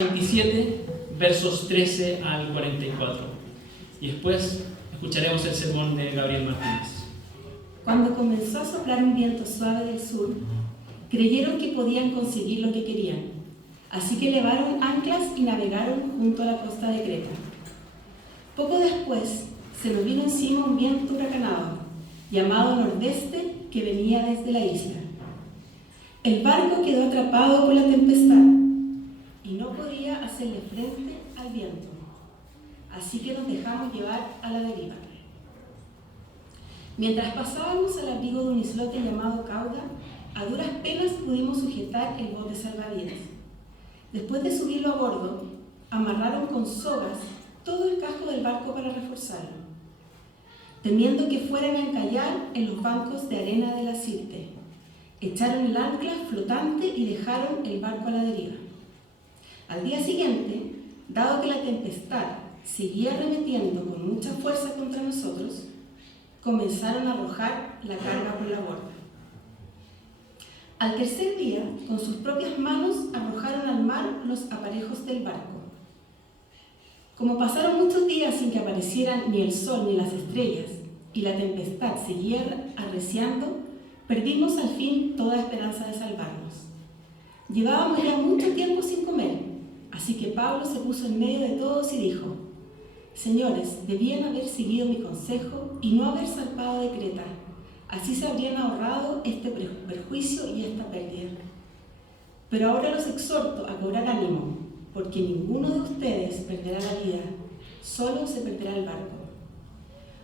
27, versos 13 al 44. Y después escucharemos el sermón de Gabriel Martínez. Cuando comenzó a soplar un viento suave del sur, creyeron que podían conseguir lo que querían. Así que levaron anclas y navegaron junto a la costa de Creta. Poco después se nos vino encima un viento huracanado, llamado nordeste, que venía desde la isla. El barco quedó atrapado por la tempestad y no podía hacerle frente al viento. Así que nos dejamos llevar a la deriva. Mientras pasábamos al abrigo de un islote llamado Cauda, a duras penas pudimos sujetar el bote salvavidas. Después de subirlo a bordo, amarraron con sogas todo el casco del barco para reforzarlo, temiendo que fueran a encallar en los bancos de arena de la Sirte. Echaron el ancla flotante y dejaron el barco a la deriva. Al día siguiente, dado que la tempestad seguía arremetiendo con mucha fuerza contra nosotros, comenzaron a arrojar la carga por la borda. Al tercer día, con sus propias manos arrojaron al mar los aparejos del barco. Como pasaron muchos días sin que aparecieran ni el sol ni las estrellas, y la tempestad seguía arreciando, perdimos al fin toda esperanza de salvarnos. Llevábamos ya mucho tiempo sin comer, así que Pablo se puso en medio de todos y dijo: Señores, debían haber seguido mi consejo y no haber zarpado de Creta. Así se habrían ahorrado este perjuicio y esta pérdida. Pero ahora los exhorto a cobrar ánimo, porque ninguno de ustedes perderá la vida, solo se perderá el barco.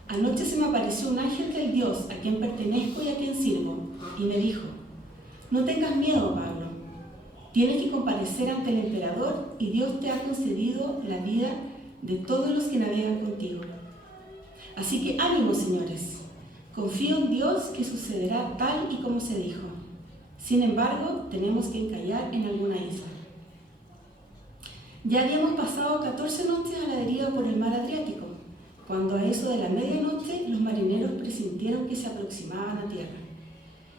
Anoche se me apareció un ángel del Dios a quien pertenezco y a quien sirvo, y me dijo: No tengas miedo, Pablo. Tienes que comparecer ante el emperador y Dios te ha concedido la vida de todos los que navegan contigo. Así que ánimo, señores. Confío en Dios que sucederá tal y como se dijo. Sin embargo, tenemos que encallar en alguna isla. Ya habíamos pasado 14 noches a la deriva por el mar Adriático, cuando a eso de la medianoche los marineros presintieron que se aproximaban a tierra.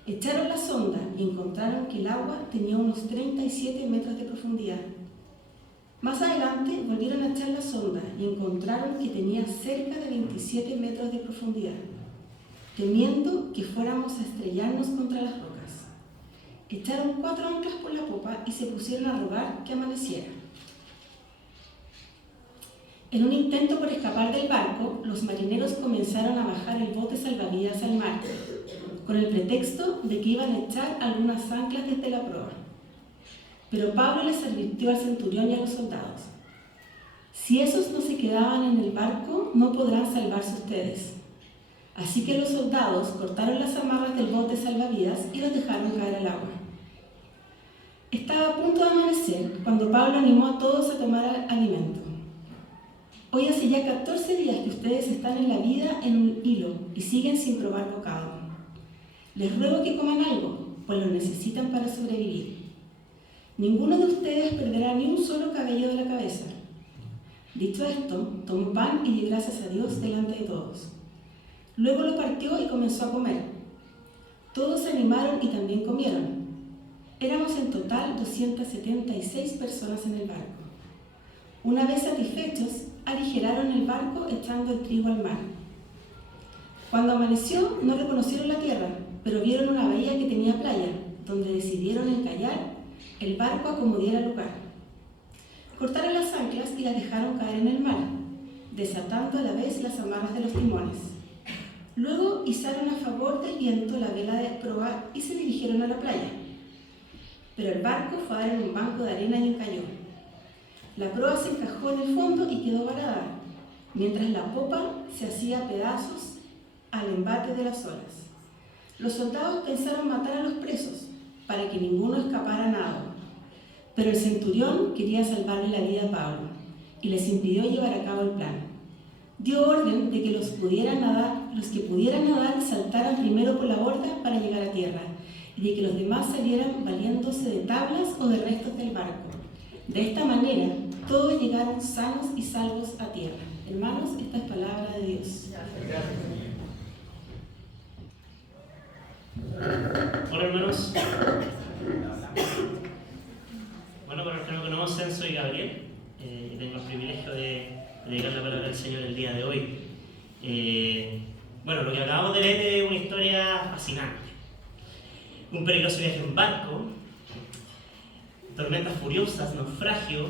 Echaron la sonda y encontraron que el agua tenía unos 37 metros de profundidad. Más adelante volvieron a echar la sonda y encontraron que tenía cerca de 27 metros de profundidad, temiendo que fuéramos a estrellarnos contra las rocas. Echaron 4 anclas por la popa y se pusieron a rogar que amaneciera. En un intento por escapar del barco, los marineros comenzaron a bajar el bote salvavidas al mar, con el pretexto de que iban a echar algunas anclas desde la proa. Pero Pablo les advirtió al centurión y a los soldados: si esos no se quedaban en el barco, no podrán salvarse ustedes. Así que los soldados cortaron las amarras del bote salvavidas y los dejaron caer al agua. Estaba a punto de amanecer cuando Pablo animó a todos a tomar alimento. Hoy hace ya 14 días que ustedes están en la vida en un hilo y siguen sin probar bocado. Les ruego que coman algo, pues lo necesitan para sobrevivir. Ninguno de ustedes perderá ni un solo cabello de la cabeza. Dicho esto, tomó pan y dio gracias a Dios delante de todos. Luego lo partió y comenzó a comer. Todos se animaron y también comieron. Éramos en total 276 personas en el barco. Una vez satisfechos, aligeraron el barco echando el trigo al mar. Cuando amaneció, no reconocieron la tierra, pero vieron una bahía que tenía playa, donde decidieron encallar el barco a como diera lugar. Cortaron las anclas y las dejaron caer en el mar, desatando a la vez las amarras de los timones. Luego izaron a favor del viento la vela de proa y se dirigieron a la playa. Pero el barco fue a dar en un banco de arena y encalló. La proa se encajó en el fondo y quedó varada, mientras la popa se hacía pedazos al embate de las olas. Los soldados pensaron matar a los presos para que ninguno escapara a nado, pero el centurión quería salvarle la vida a Pablo y les impidió llevar a cabo el plan. Dio orden de que los que pudieran nadar saltaran primero por la borda para llegar a tierra y de que los demás salieran valiéndose de tablas o de restos del barco. De esta manera, todos llegaron sanos y salvos a tierra. Hermanos, esta es palabra de Dios. Hola, hermanos. Bueno, para no me conocen, soy Gabriel y tengo el privilegio de predicar la palabra del Señor el día de hoy. Bueno, lo que acabamos de leer es una historia fascinante. Un peligroso viaje en barco, tormentas furiosas, naufragio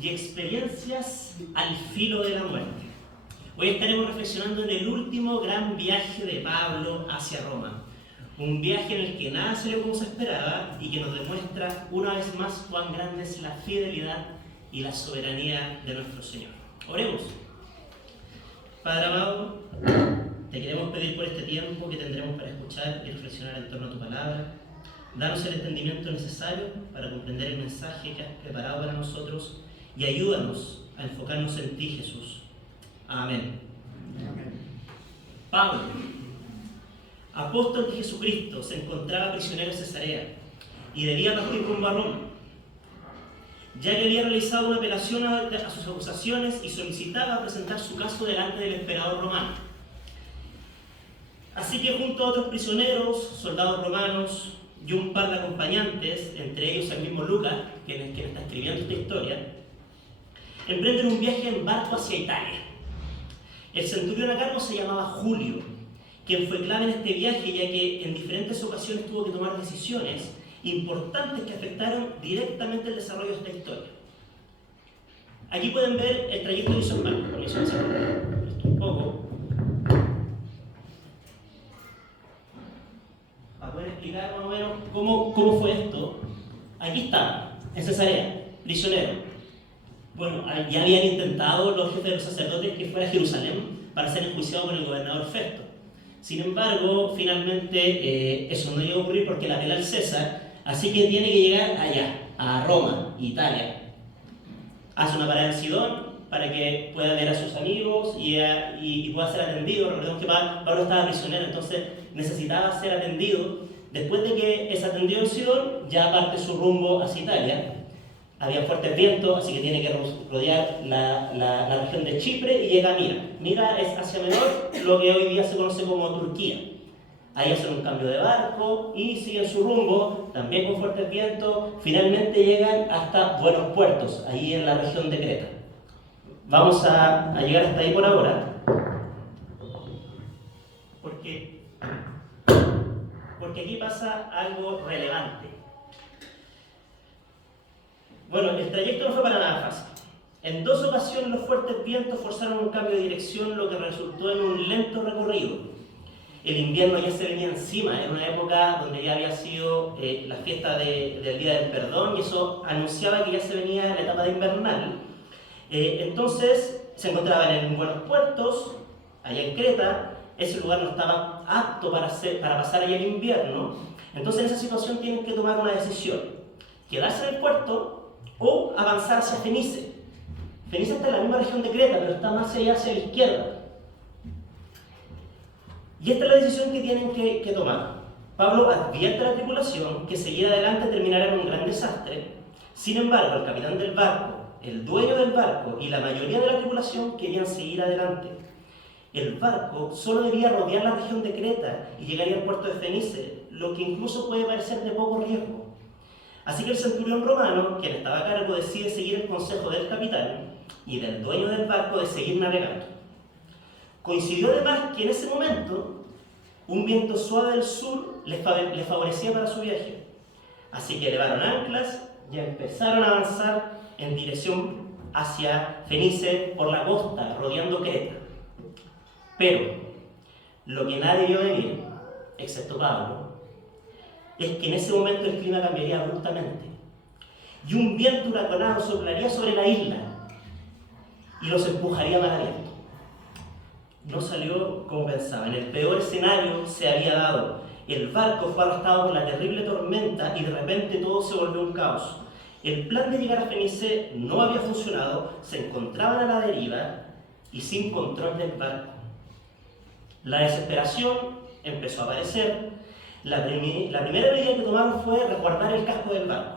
y experiencias al filo de la muerte. Hoy estaremos reflexionando en el último gran viaje de Pablo hacia Roma. Un viaje en el que nada salió como se esperaba y que nos demuestra una vez más cuán grande es la fidelidad y la soberanía de nuestro Señor. Oremos. Padre amado, te queremos pedir por este tiempo que tendremos para escuchar y reflexionar en torno a tu palabra. Danos el entendimiento necesario para comprender el mensaje que has preparado para nosotros y ayúdanos a enfocarnos en ti, Jesús. Amén. Pablo, apóstol de Jesucristo, se encontraba prisionero en Cesarea y debía partir rumbo a Roma, ya que había realizado una apelación a sus acusaciones y solicitaba presentar su caso delante del emperador romano. Así que junto a otros prisioneros, soldados romanos y un par de acompañantes, entre ellos el mismo Lucas, quien está escribiendo esta historia, emprenden un viaje en barco hacia Italia. El centurión a cargo se llamaba Julio, quien fue clave en este viaje, ya que en diferentes ocasiones tuvo que tomar decisiones importantes que afectaron directamente el desarrollo de esta historia. Aquí pueden ver el trayecto que hizo en barco. Por eso esto un poco. Para poder explicar más o menos cómo fue esto. Aquí está, en Cesarea, prisionero. Bueno, ya habían intentado los jefes de los sacerdotes que fuera a Jerusalén para ser enjuiciado con el gobernador Festo. Sin embargo, finalmente eso no llegó a ocurrir porque la apela al César, así que tiene que llegar allá, a Roma, Italia. Hace una parada en Sidón para que pueda ver a sus amigos y pueda ser atendido. Recordemos que Pablo estaba prisionero, entonces necesitaba ser atendido. Después de que es atendido en Sidón, ya parte su rumbo hacia Italia. Había fuertes vientos, así que tiene que rodear la región de Chipre y llega a Mira. Mira es Asia Menor, lo que hoy día se conoce como Turquía. Ahí hacen un cambio de barco y siguen su rumbo, también con fuertes vientos. Finalmente llegan hasta Buenos Puertos, ahí en la región de Creta. Vamos a llegar hasta ahí por ahora. Porque aquí pasa algo relevante. Bueno, el trayecto no fue para nada fácil. En 2 ocasiones los fuertes vientos forzaron un cambio de dirección, lo que resultó en un lento recorrido. El invierno ya se venía encima, era una época donde ya había sido la fiesta del Día del Perdón, y eso anunciaba que ya se venía la etapa de invernal. Entonces se encontraban en Buenos Puertos, allá en Creta. Ese lugar no estaba apto para pasar allá el invierno. Entonces en esa situación tienen que tomar una decisión: quedarse en el puerto o avanzar hacia Fenice. Fenice está en la misma región de Creta, pero está más allá hacia la izquierda. Y esta es la decisión que tienen que tomar. Pablo advierte a la tripulación que seguir adelante terminará en un gran desastre. Sin embargo, el capitán del barco, el dueño del barco y la mayoría de la tripulación querían seguir adelante. El barco solo debía rodear la región de Creta y llegaría al puerto de Fenice, lo que incluso puede parecer de poco riesgo. Así que el centurión romano, quien estaba a cargo, decide seguir el consejo del capitán y del dueño del barco de seguir navegando. Coincidió además que en ese momento un viento suave del sur les favorecía para su viaje. Así que elevaron anclas y empezaron a avanzar en dirección hacia Fenice por la costa, rodeando Creta. Pero lo que nadie vio venir, excepto Pablo, es que en ese momento el clima cambiaría abruptamente y un viento huracanado soplaría sobre la isla y los empujaría mar abierto. No salió como pensaban. El peor escenario se había dado. El barco fue arrastrado por la terrible tormenta y de repente todo se volvió un caos. El plan de llegar a Fenice no había funcionado, se encontraban a la deriva y sin control del barco. La desesperación empezó a aparecer. La primera medida que tomaron fue resguardar el casco del barco.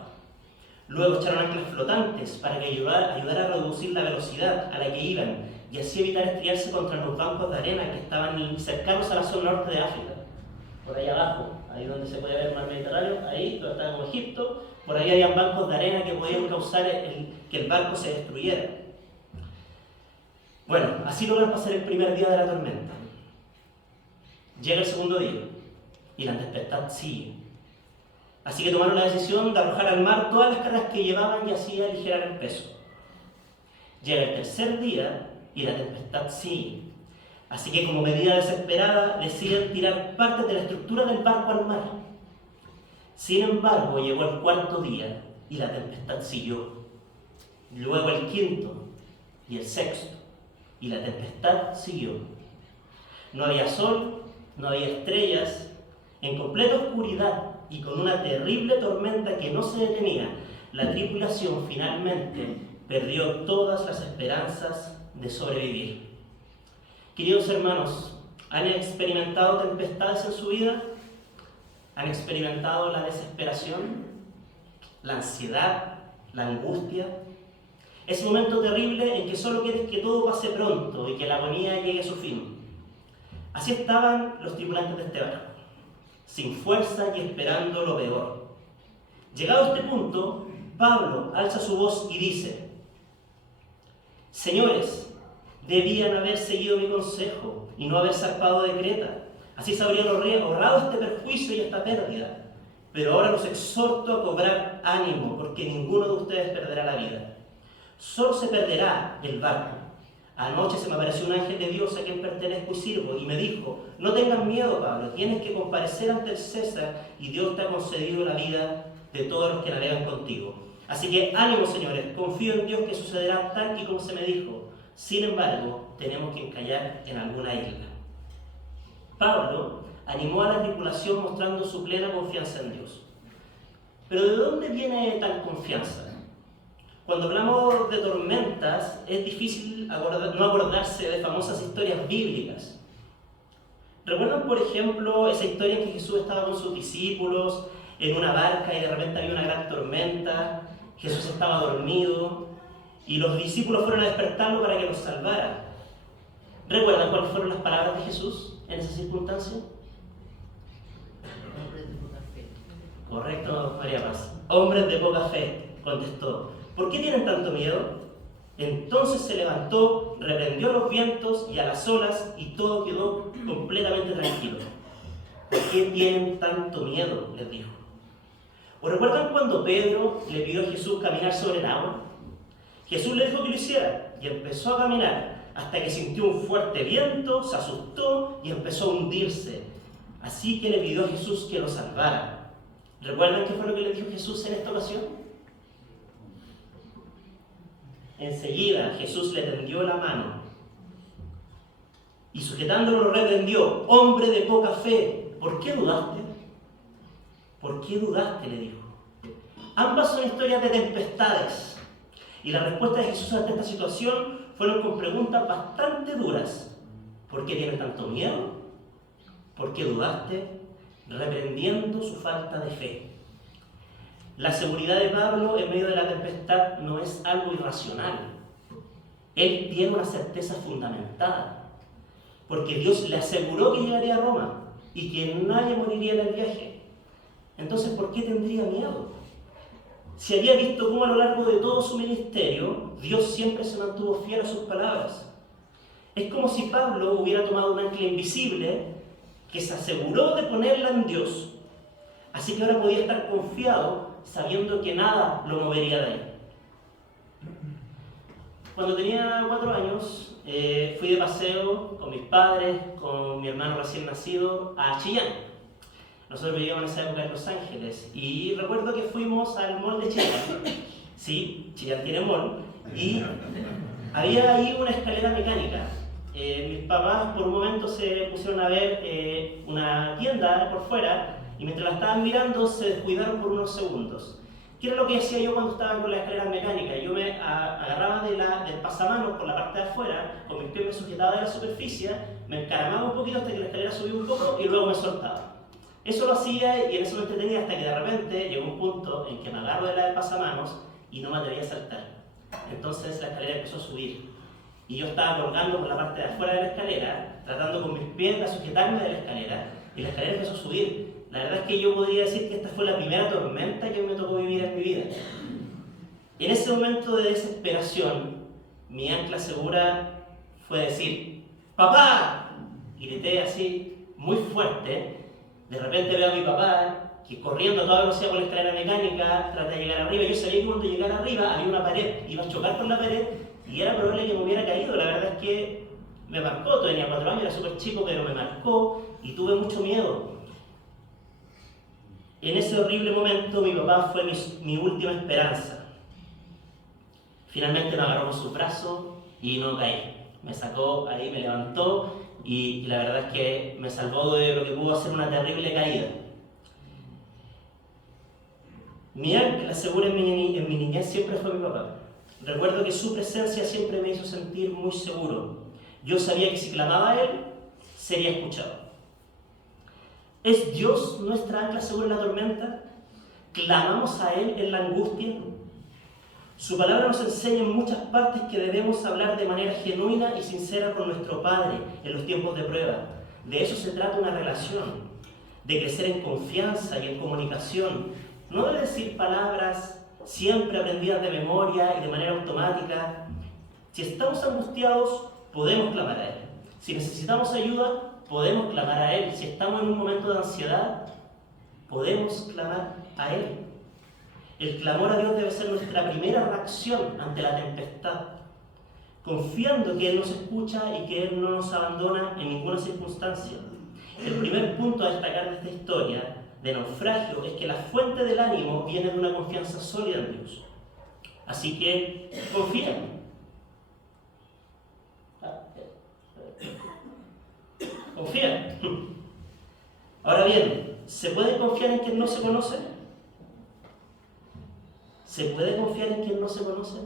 Luego echaron anclas flotantes para que ayudara a reducir la velocidad a la que iban y así evitar estrellarse contra los bancos de arena que estaban cercanos a la zona norte de África. Por ahí abajo, ahí donde se puede ver el mar Mediterráneo, ahí donde está como Egipto, Por ahí había bancos de arena que podían causar que el barco se destruyera. Bueno, así logran pasar el primer día de la tormenta. Llega el segundo día y la tempestad sigue. Así que tomaron la decisión de arrojar al mar todas las cargas que llevaban y así aligerar el peso. Llega el tercer día y la tempestad sigue. Así que como medida desesperada deciden tirar partes de la estructura del barco al mar. Sin embargo, llegó el cuarto día y la tempestad siguió. Luego el quinto y el sexto y la tempestad siguió. No había sol, no había estrellas, en completa oscuridad y con una terrible tormenta que no se detenía, la tripulación finalmente perdió todas las esperanzas de sobrevivir. Queridos hermanos, ¿han experimentado tempestades en su vida? ¿Han experimentado la desesperación, la ansiedad, la angustia? Ese momento terrible en que solo quieres que todo pase pronto y que la agonía llegue a su fin. Así estaban los tripulantes de este barco, sin fuerza y esperando lo peor. Llegado a este punto, Pablo alza su voz y dice: Señores, debían haber seguido mi consejo y no haber zarpado de Creta. Así se habrían ahorrado este perjuicio y esta pérdida. Pero ahora los exhorto a cobrar ánimo, porque ninguno de ustedes perderá la vida. Solo se perderá el barco. Anoche se me apareció un ángel de Dios a quien pertenezco y sirvo, y me dijo: no tengas miedo, Pablo, tienes que comparecer ante el César, y Dios te ha concedido la vida de todos los que navegan contigo. Así que ánimo, señores, confío en Dios que sucederá tal y como se me dijo. Sin embargo, tenemos que encallar en alguna isla. Pablo animó a la tripulación mostrando su plena confianza en Dios. Pero ¿de dónde viene tal confianza? Cuando hablamos de tormentas, es difícil no acordarse de famosas historias bíblicas. ¿Recuerdan, por ejemplo, esa historia en que Jesús estaba con sus discípulos en una barca y de repente había una gran tormenta? Jesús estaba dormido y los discípulos fueron a despertarlo para que los salvara. ¿Recuerdan cuáles fueron las palabras de Jesús en esa circunstancia? Hombres de poca fe. Correcto, María Paz. Hombres de poca fe, contestó. ¿Por qué tienen tanto miedo? Entonces se levantó, reprendió a los vientos y a las olas y todo quedó completamente tranquilo. ¿Por qué tienen tanto miedo?, les dijo. ¿O recuerdan cuando Pedro le pidió a Jesús caminar sobre el agua? Jesús le dijo que lo hiciera y empezó a caminar hasta que sintió un fuerte viento, se asustó y empezó a hundirse. Así que le pidió a Jesús que lo salvara. ¿Recuerdan qué fue lo que le dijo Jesús en esta ocasión? Enseguida Jesús le tendió la mano y sujetándolo lo reprendió: hombre de poca fe, ¿por qué dudaste? ¿Por qué dudaste?, le dijo. Ambas son historias de tempestades y la respuesta de Jesús ante esta situación fueron con preguntas bastante duras. ¿Por qué tienes tanto miedo? ¿Por qué dudaste? Reprendiendo su falta de fe. La seguridad de Pablo en medio de la tempestad no es algo irracional. Él tiene una certeza fundamentada, porque Dios le aseguró que llegaría a Roma y que nadie moriría en el viaje. Entonces, ¿por qué tendría miedo? Si había visto cómo a lo largo de todo su ministerio, Dios siempre se mantuvo fiel a sus palabras. Es como si Pablo hubiera tomado un ancla invisible que se aseguró de ponerla en Dios. Así que ahora podía estar confiado sabiendo que nada lo movería de ahí. Cuando tenía 4 años, fui de paseo con mis padres, con mi hermano recién nacido, a Chillán. Nosotros vivíamos en esa época en Los Ángeles y recuerdo que fuimos al mall de Chillán. Sí, Chillán tiene mall. Y había ahí una escalera mecánica. Mis papás por un momento se pusieron a ver una tienda por fuera y mientras la estaban mirando se descuidaron por unos segundos. ¿Qué era lo que hacía yo cuando estaba con la escalera mecánica? Yo me agarraba del pasamanos por la parte de afuera, con mis pies me sujetaba de la superficie, me encaramaba un poquito hasta que la escalera subía un poco y luego me soltaba. Eso lo hacía y en eso me entretenía hasta que de repente llegó un punto en que me agarro de la del pasamanos y no me atrevía a saltar. Entonces la escalera empezó a subir y yo estaba colgando por la parte de afuera de la escalera, tratando con mis pies de sujetarme de la escalera y la escalera empezó a subir. La verdad es que yo podría decir que esta fue la primera tormenta que me tocó vivir en mi vida. En ese momento de desesperación, mi ancla segura fue decir, ¡papá! Y grité así, muy fuerte. De repente veo a mi papá, que corriendo a toda velocidad por la escalera mecánica, trata de llegar arriba. Yo sabía que cuando llegara arriba había una pared, iba a chocar con la pared y era probable que me hubiera caído. La verdad es que me marcó, tenía 4 años, era súper chico, pero me marcó y tuve mucho miedo. En ese horrible momento mi papá fue mi última esperanza. Finalmente me agarró por su brazo y no caí. Me sacó ahí, me levantó y la verdad es que me salvó de lo que pudo ser una terrible caída. Mi ancla segura en mi niñez siempre fue mi papá. Recuerdo que su presencia siempre me hizo sentir muy seguro. Yo sabía que si clamaba a Él, sería escuchado. ¿Es Dios nuestra ancla segura en la tormenta? ¿Clamamos a Él en la angustia? Su palabra nos enseña en muchas partes que debemos hablar de manera genuina y sincera con nuestro Padre en los tiempos de prueba. De eso se trata una relación, de crecer en confianza y en comunicación, no de decir palabras siempre aprendidas de memoria y de manera automática. Si estamos angustiados, podemos clamar a Él. Si necesitamos ayuda, podemos clamar a Él. Si estamos en un momento de ansiedad, podemos clamar a Él. El clamor a Dios debe ser nuestra primera reacción ante la tempestad, confiando que Él nos escucha y que Él no nos abandona en ninguna circunstancia. El primer punto a destacar de esta historia de naufragio es que la fuente del ánimo viene de una confianza sólida en Dios. Así que confía. Confía. Ahora bien, ¿se puede confiar en quien no se conoce? ¿Se puede confiar en quien no se conoce?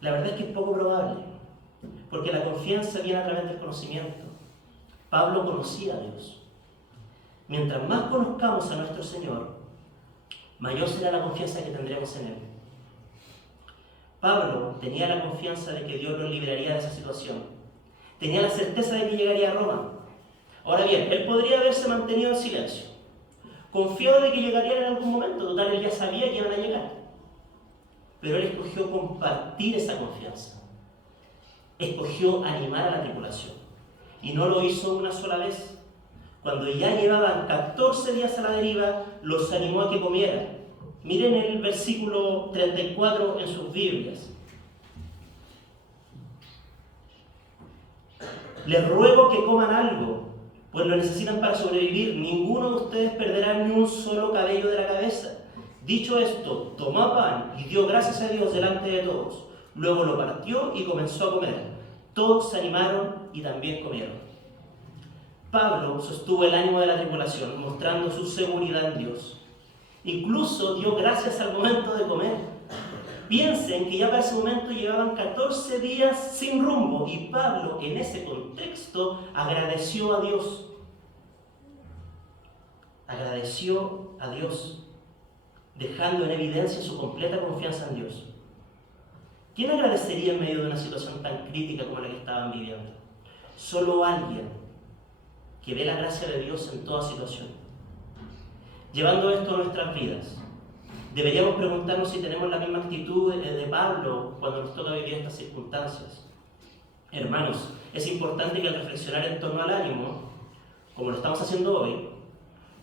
La verdad es que es poco probable, porque la confianza viene a través del conocimiento. Pablo conocía a Dios. Mientras más conozcamos a nuestro Señor, mayor será la confianza que tendremos en Él. Pablo tenía la confianza de que Dios lo libraría de esa situación. Tenía la certeza de que llegaría a Roma. Ahora bien, él podría haberse mantenido en silencio, confiado de que llegarían en algún momento. Total, él ya sabía que iban a llegar. Pero él escogió compartir esa confianza. Escogió animar a la tripulación. Y no lo hizo una sola vez. Cuando ya llevaban 14 días a la deriva, los animó a que comieran. Miren el versículo 34 en sus Biblias. Les ruego que coman algo, pues lo necesitan para sobrevivir. Ninguno de ustedes perderá ni un solo cabello de la cabeza. Dicho esto, tomó pan y dio gracias a Dios delante de todos. Luego lo partió y comenzó a comer. Todos se animaron y también comieron. Pablo sostuvo el ánimo de la tripulación, mostrando su seguridad en Dios. Incluso dio gracias al momento de comer. Piensen que ya para ese momento llevaban 14 días sin rumbo y Pablo en ese contexto agradeció a Dios. Agradeció a Dios, dejando en evidencia su completa confianza en Dios. ¿Quién agradecería en medio de una situación tan crítica como la que estaban viviendo? Solo alguien que ve la gracia de Dios en toda situación. Llevando esto a nuestras vidas, deberíamos preguntarnos si tenemos la misma actitud de Pablo cuando nos toca vivir estas circunstancias. Hermanos, es importante que al reflexionar en torno al ánimo, como lo estamos haciendo hoy,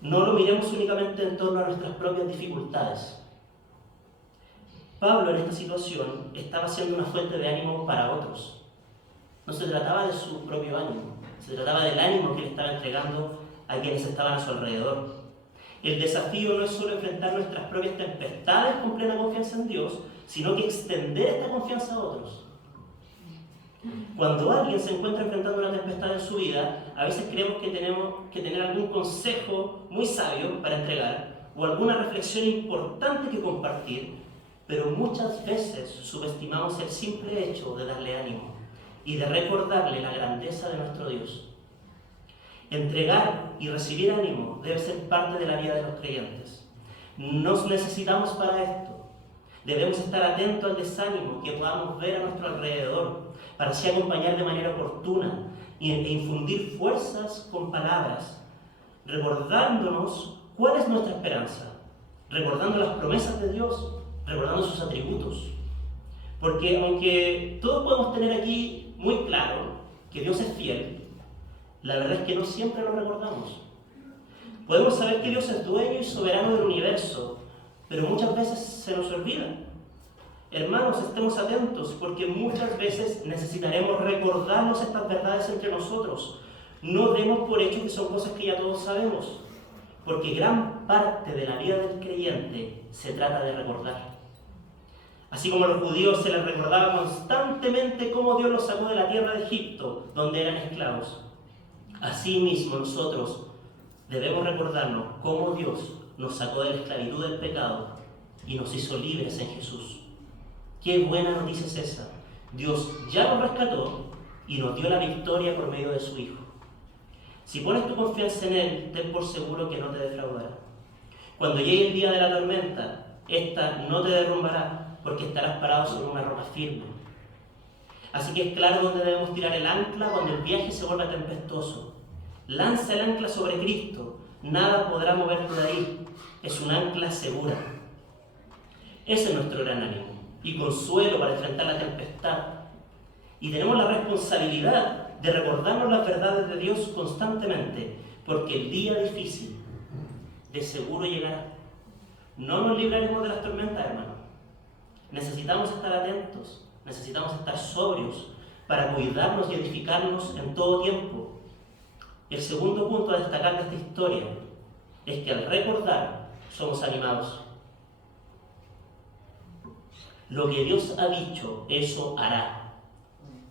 no lo miremos únicamente en torno a nuestras propias dificultades. Pablo en esta situación estaba siendo una fuente de ánimo para otros. No se trataba de su propio ánimo, se trataba del ánimo que le estaba entregando a quienes estaban a su alrededor. El desafío no es solo enfrentar nuestras propias tempestades con plena confianza en Dios, sino que extender esta confianza a otros. Cuando alguien se encuentra enfrentando una tempestad en su vida, a veces creemos que tenemos que tener algún consejo muy sabio para entregar o alguna reflexión importante que compartir, pero muchas veces subestimamos el simple hecho de darle ánimo y de recordarle la grandeza de nuestro Dios. Entregar y recibir ánimo debe ser parte de la vida de los creyentes. Nos necesitamos para esto. Debemos estar atentos al desánimo que podamos ver a nuestro alrededor, para así acompañar de manera oportuna e infundir fuerzas con palabras, recordándonos cuál es nuestra esperanza, recordando las promesas de Dios, recordando sus atributos. Porque aunque todos podemos tener aquí muy claro que Dios es fiel, la verdad es que no siempre lo recordamos. Podemos saber que Dios es dueño y soberano del universo, pero muchas veces se nos olvida. Hermanos, estemos atentos, porque muchas veces necesitaremos recordarnos estas verdades entre nosotros. No demos por hecho que son cosas que ya todos sabemos, porque gran parte de la vida del creyente se trata de recordar. Así como a los judíos se les recordaba constantemente cómo Dios los sacó de la tierra de Egipto, donde eran esclavos, así mismo nosotros debemos recordarnos cómo Dios nos sacó de la esclavitud del pecado y nos hizo libres en Jesús. Qué buena noticia es esa. Dios ya nos rescató y nos dio la victoria por medio de su Hijo. Si pones tu confianza en Él, ten por seguro que no te defraudará. Cuando llegue el día de la tormenta, esta no te derrumbará, porque estarás parado sobre una roca firme. Así que es claro dónde debemos tirar el ancla cuando el viaje se vuelva tempestuoso. Lanza el ancla sobre Cristo, nada podrá moverlo de ahí. Es un ancla segura. Ese es nuestro gran ánimo y consuelo para enfrentar la tempestad. Y tenemos la responsabilidad de recordarnos las verdades de Dios constantemente, porque el día difícil de seguro llegará. No nos libraremos de las tormentas, hermanos. Necesitamos estar atentos, necesitamos estar sobrios para cuidarnos y edificarnos en todo tiempo. El segundo punto a destacar de esta historia es que al recordar somos animados. Lo que Dios ha dicho, eso hará.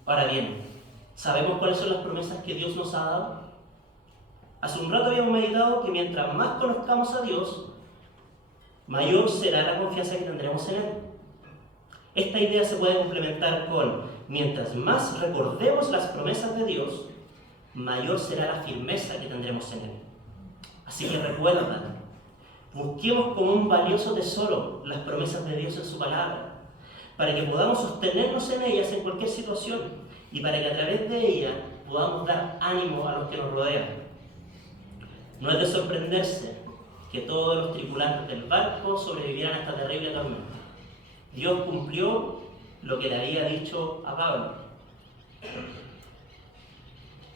Ahora bien, ¿sabemos cuáles son las promesas que Dios nos ha dado? Hace un rato habíamos meditado que mientras más conozcamos a Dios, mayor será la confianza que tendremos en Él. Esta idea se puede complementar con: mientras más recordemos las promesas de Dios, mayor será la firmeza que tendremos en Él. Así que recuerda, busquemos como un valioso tesoro las promesas de Dios en su palabra, para que podamos sostenernos en ellas en cualquier situación y para que a través de ellas podamos dar ánimo a los que nos rodean. No es de sorprenderse que todos los tripulantes del barco sobrevivieran a esta terrible tormenta. Dios cumplió lo que le había dicho a Pablo.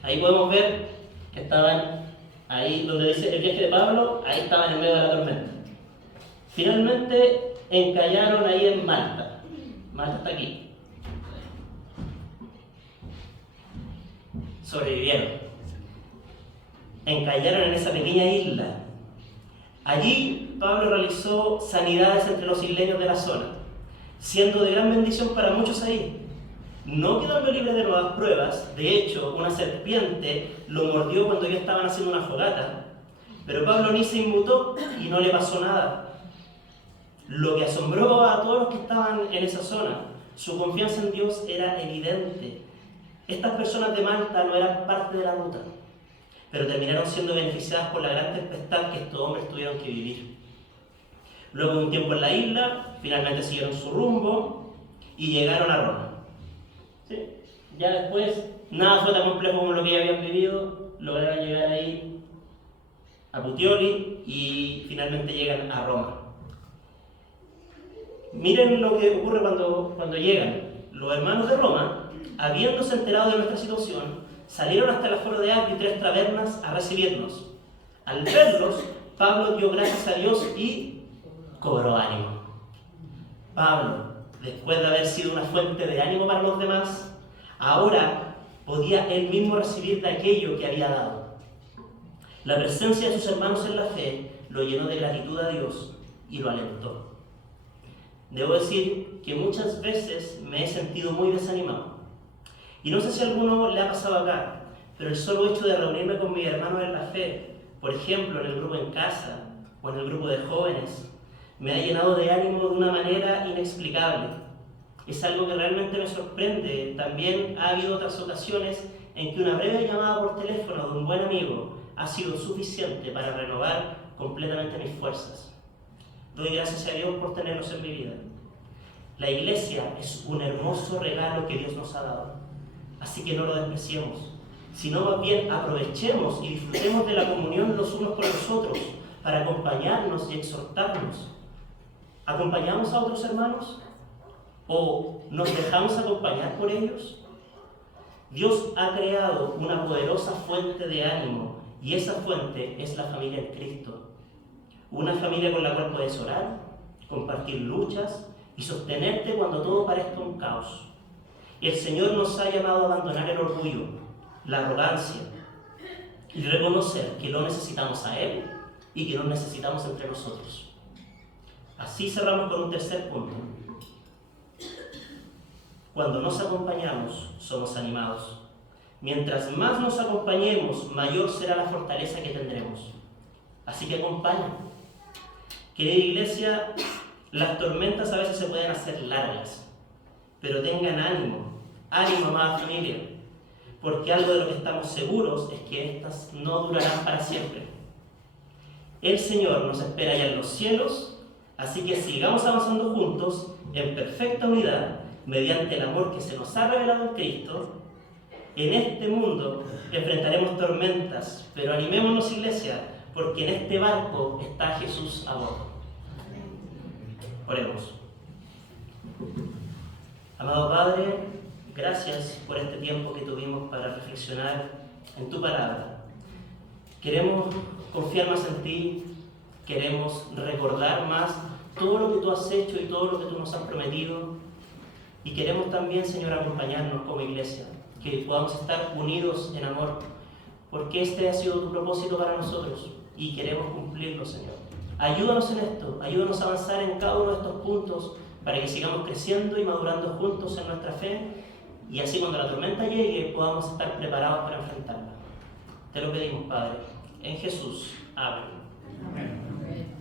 Ahí podemos ver que estaban ahí donde dice el viaje de Pablo, ahí estaban en medio de la tormenta. Finalmente encallaron ahí en Malta. Malta está aquí. Sobrevivieron. Encallaron en esa pequeña isla. Allí Pablo realizó sanidades entre los isleños de la zona, siendo de gran bendición para muchos ahí. No quedando libre de nuevas pruebas. De hecho, una serpiente lo mordió cuando ellos estaban haciendo una fogata, pero Pablo ni se inmutó y no le pasó nada. Lo que asombró a todos los que estaban en esa zona, su confianza en Dios era evidente. Estas personas de Malta no eran parte de la ruta, pero terminaron siendo beneficiadas por la gran tempestad que estos hombres tuvieron que vivir. Luego de un tiempo en la isla, finalmente siguieron su rumbo y llegaron a Roma. ¿Sí? Ya después, nada fue tan complejo como lo que ya habían vivido, lograron llegar ahí a Puteoli y finalmente llegan a Roma. Miren lo que ocurre cuando llegan. Los hermanos de Roma, habiéndose enterado de nuestra situación, salieron hasta el aforo de Appio y 3 tabernas a recibirnos. Al verlos, Pablo dio gracias a Dios y cobró ánimo. Pablo, después de haber sido una fuente de ánimo para los demás, ahora podía él mismo recibir de aquello que había dado. La presencia de sus hermanos en la fe lo llenó de gratitud a Dios y lo alentó. Debo decir que muchas veces me he sentido muy desanimado. Y no sé si a alguno le ha pasado acá, pero el solo hecho de reunirme con mis hermanos en la fe, por ejemplo, en el grupo en casa o en el grupo de jóvenes, me ha llenado de ánimo de una manera inexplicable. Es algo que realmente me sorprende. También ha habido otras ocasiones en que una breve llamada por teléfono de un buen amigo ha sido suficiente para renovar completamente mis fuerzas. Doy gracias a Dios por tenerlos en mi vida. La iglesia es un hermoso regalo que Dios nos ha dado, así que no lo despreciemos. sino más bien aprovechemos y disfrutemos de la comunión los unos con los otros para acompañarnos y exhortarnos. ¿Acompañamos a otros hermanos? ¿O nos dejamos acompañar por ellos? Dios ha creado una poderosa fuente de ánimo y esa fuente es la familia en Cristo. Una familia con la cual puedes orar, compartir luchas y sostenerte cuando todo parezca un caos. El Señor nos ha llamado a abandonar el orgullo, la arrogancia y reconocer que lo necesitamos a Él y que nos necesitamos entre nosotros. Así cerramos con un tercer punto. Cuando nos acompañamos, somos animados. Mientras más nos acompañemos, mayor será la fortaleza que tendremos. Así que acompaña. Querida iglesia, las tormentas a veces se pueden hacer largas, pero tengan ánimo, amada familia, porque algo de lo que estamos seguros es que estas no durarán para siempre. El Señor nos espera ya en los cielos, así que sigamos avanzando juntos en perfecta unidad, mediante el amor que se nos ha revelado en Cristo. En este mundo enfrentaremos tormentas, pero animémonos, iglesia, porque en este barco está Jesús a bordo. Oremos. Amado Padre, gracias por este tiempo que tuvimos para reflexionar en tu palabra. Queremos confiar más en ti, queremos recordar más todo lo que tú has hecho y todo lo que tú nos has prometido. Y queremos también, Señor, acompañarnos como iglesia, que podamos estar unidos en amor, porque este ha sido tu propósito para nosotros y queremos cumplirlo, Señor. Ayúdanos en esto, ayúdanos a avanzar en cada uno de estos puntos para que sigamos creciendo y madurando juntos en nuestra fe y así cuando la tormenta llegue podamos estar preparados para enfrentarla. Te lo pedimos, Padre, en Jesús. Amén. Amén.